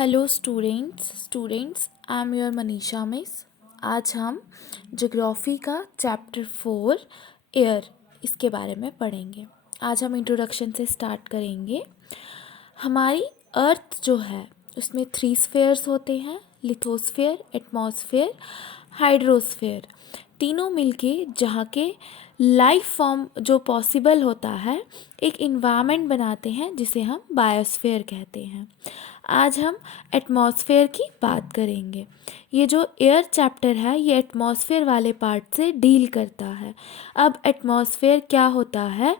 Hello students I am your Manisha miss. आज हम geography का चैप्टर 4 एयर इसके बारे में पढ़ेंगे। आज हम इंट्रोडक्शन से स्टार्ट करेंगे। हमारी अर्थ जो है उसमें 3 स्फीयर्स होते हैं, लिथोस्फीयर, एटमॉस्फेयर, हाइड्रोस्फीयर। तीनों मिलके जहाँ के लाइफ फॉर्म जो पॉसिबल होता है एक इन्वायरमेंट बनाते हैं जिसे हम बायोस्फीयर कहते हैं। आज हम एटमॉस्फेयर की बात करेंगे। ये जो एयर चैप्टर है ये एटमॉस्फेयर वाले पार्ट से डील करता है। अब एटमॉस्फेयर क्या होता है?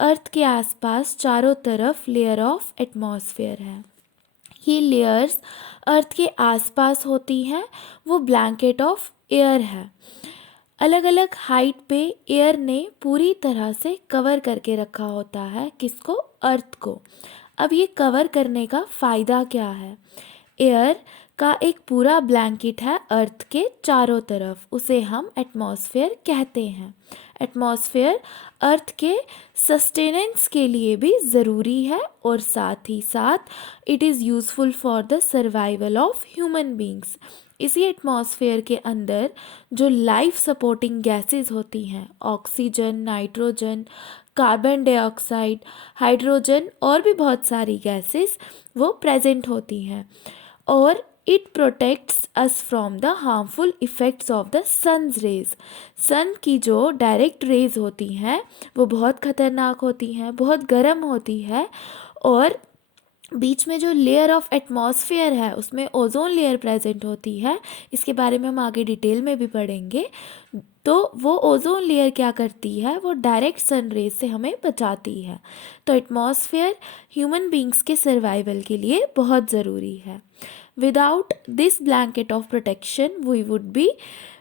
अर्थ के आसपास चारों तरफ लेयर ऑफ एटमॉस्फेयर है। ये लेयर्स अर्थ के आसपास होती हैं, वो ब्लैंकेट ऑफ एयर है। अलग अलग हाइट पे एयर ने पूरी तरह से कवर करके रखा होता है, किसको? अर्थ को। अब ये कवर करने का फ़ायदा क्या है? एयर का एक पूरा ब्लैंकेट है अर्थ के चारों तरफ, उसे हम एटमॉस्फेयर कहते हैं। एटमॉस्फेयर अर्थ के सस्टेनेंस के लिए भी ज़रूरी है और साथ ही साथ it is useful for the survival of human beings. इसी एटमॉस्फेयर के अंदर जो लाइफ सपोर्टिंग गैसेस होती हैं, oxygen, nitrogen, carbon dioxide, hydrogen और भी बहुत सारी गैसेस वो प्रेजेंट होती हैं और it protects us from the harmful effects of the sun's rays. Sun की जो डायरेक्ट रेज होती हैं वो बहुत ख़तरनाक होती हैं, बहुत गर्म होती है और बीच में जो लेयर ऑफ एटमॉस्फेयर है उसमें ओजोन लेयर प्रेजेंट होती है। इसके बारे में हम आगे डिटेल में भी पढ़ेंगे। तो वो ओजोन लेयर क्या करती है? वो डायरेक्ट सन रेज से हमें बचाती है। तो एटमॉस्फेयर ह्यूमन बींग्स के सर्वाइवल के लिए बहुत ज़रूरी है। Without this blanket of protection we would be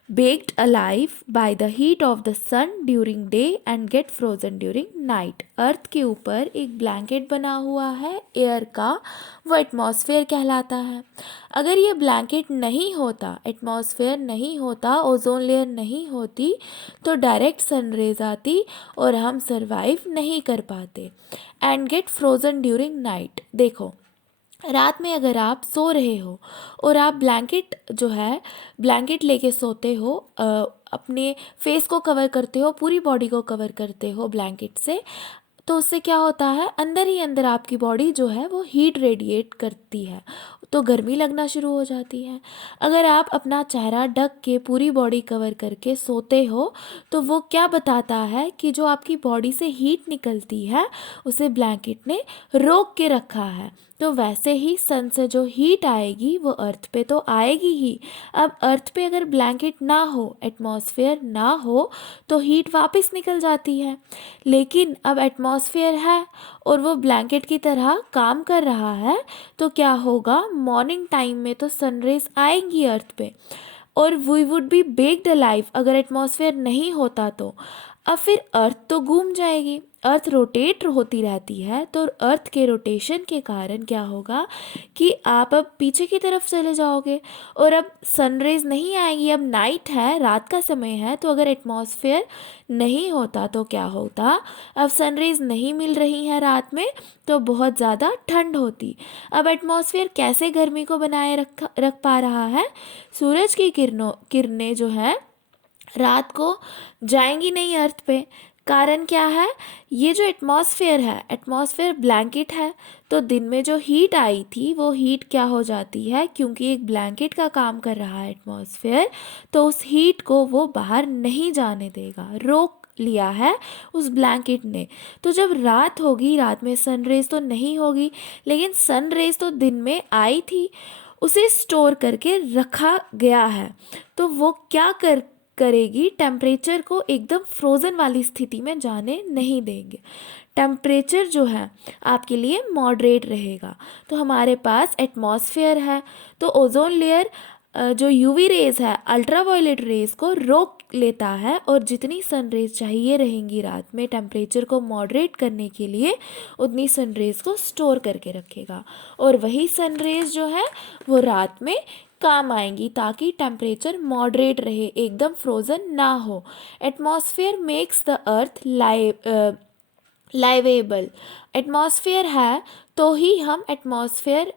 baked alive by the heat of the sun during day and get frozen during night। अर्थ के ऊपर एक ब्लैंकेट बना हुआ है एयर का, वो एटमॉस्फेयर कहलाता है। अगर ये ब्लैंकेट नहीं होता, एटमॉस्फेयर नहीं होता, ओजोन लेयर नहीं होती तो डायरेक्ट सन रेज आती और हम सरवाइव नहीं कर पाते। And get frozen during night. देखो, रात में अगर आप सो रहे हो और आप ब्लैंकेट जो है ब्लैंकेट लेके सोते हो, अपने फेस को कवर करते हो, पूरी बॉडी को कवर करते हो ब्लैंकेट से, तो उससे क्या होता है? अंदर ही अंदर आपकी बॉडी जो है वो हीट रेडिएट करती है, तो गर्मी लगना शुरू हो जाती है। अगर आप अपना चेहरा ढक के पूरी बॉडी कवर करके सोते हो तो वो क्या बताता है कि जो आपकी बॉडी से हीट निकलती है उसे ब्लैंकेट ने रोक के रखा है। तो वैसे ही सन से जो हीट आएगी वो अर्थ पे तो आएगी ही। अब अर्थ पे अगर ब्लैंकेट ना हो, एटमॉस्फेयर ना हो, तो हीट वापस निकल जाती है। लेकिन अब एटमॉस्फेयर है और वो ब्लैंकेट की तरह काम कर रहा है, तो क्या होगा? मॉर्निंग टाइम में तो सनरेज आएंगी अर्थ पे और we would be baked alive. अगर एटमॉस्फेयर नहीं होता तो अब फिर अर्थ तो घूम जाएगी। अर्थ रोटेट होती रहती है, तो अर्थ के रोटेशन के कारण क्या होगा कि आप अब पीछे की तरफ चले जाओगे और अब सनरेज नहीं आएगी। अब नाइट है, रात का समय है, तो अगर एटमॉस्फेयर नहीं होता तो क्या होता? अब सनरेज नहीं मिल रही है रात में तो बहुत ज़्यादा ठंड होती। अब एटमॉस्फेयर कैसे गर्मी को बनाए रख पा रहा है? सूरज की किरणें जो है रात को जाएंगी नहीं अर्थ पे। कारण क्या है? ये जो एटमॉस्फेयर है, एटमॉस्फेयर ब्लैंकेट है, तो दिन में जो हीट आई थी वो हीट क्या हो जाती है? क्योंकि एक ब्लैंकेट का काम कर रहा है एटमॉस्फेयर, तो उस हीट को वो बाहर नहीं जाने देगा, रोक लिया है उस ब्लैंकेट ने। तो जब रात होगी, रात में सनरेज तो नहीं होगी, लेकिन सनरेज तो दिन में आई थी, उसे स्टोर करके रखा गया है। तो वो क्या करेगी? टेम्परेचर को एकदम फ्रोज़न वाली स्थिति में जाने नहीं देंगे। टेम्परेचर जो है आपके लिए मॉडरेट रहेगा। तो हमारे पास एटमॉस्फेयर है, तो ओजोन लेयर जो यूवी रेज है, अल्ट्रावायलेट रेज को रोक लेता है और जितनी सन रेज चाहिए रहेंगी रात में टेम्परेचर को मॉडरेट करने के लिए, उतनी सन रेज को स्टोर करके रखेगा और वही सन रेज जो है वो रात में काम आएंगी ताकि टेम्परेचर मॉडरेट रहे, एकदम फ्रोज़न ना हो। Atmosphere makes the earth liveable, atmosphere है तो ही हम एटमॉस्फेयर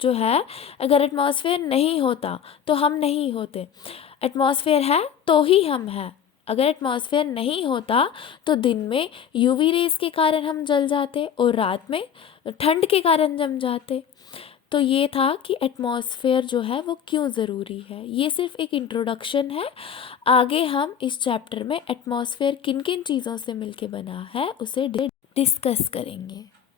जो है, अगर एटमॉस्फेयर नहीं होता तो हम नहीं होते। एटमॉस्फेयर है तो ही हम हैं। अगर एटमॉस्फेयर नहीं होता तो दिन में यूवी रेस के कारण हम जल जाते और रात में ठंड के कारण जम जाते। तो ये था कि एटमॉस्फेयर जो है वो क्यों ज़रूरी है। ये सिर्फ एक इंट्रोडक्शन है। आगे हम इस चैप्टर में एटमॉस्फेयर किन किन चीज़ों से मिलके बना है उसे डिस्कस करेंगे।